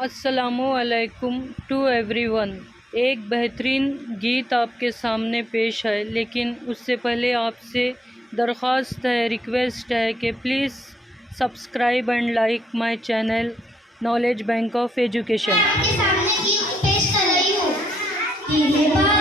अस्सलामुअलैकुम to everyone. एक बेहतरीन गीत आपके सामने पेश है, लेकिन उससे पहले आपसे दरख्वास्त है, रिक्वेस्ट है कि please subscribe and like my channel knowledge bank of education. आपके सामने गीत पेश कर रही हूँ।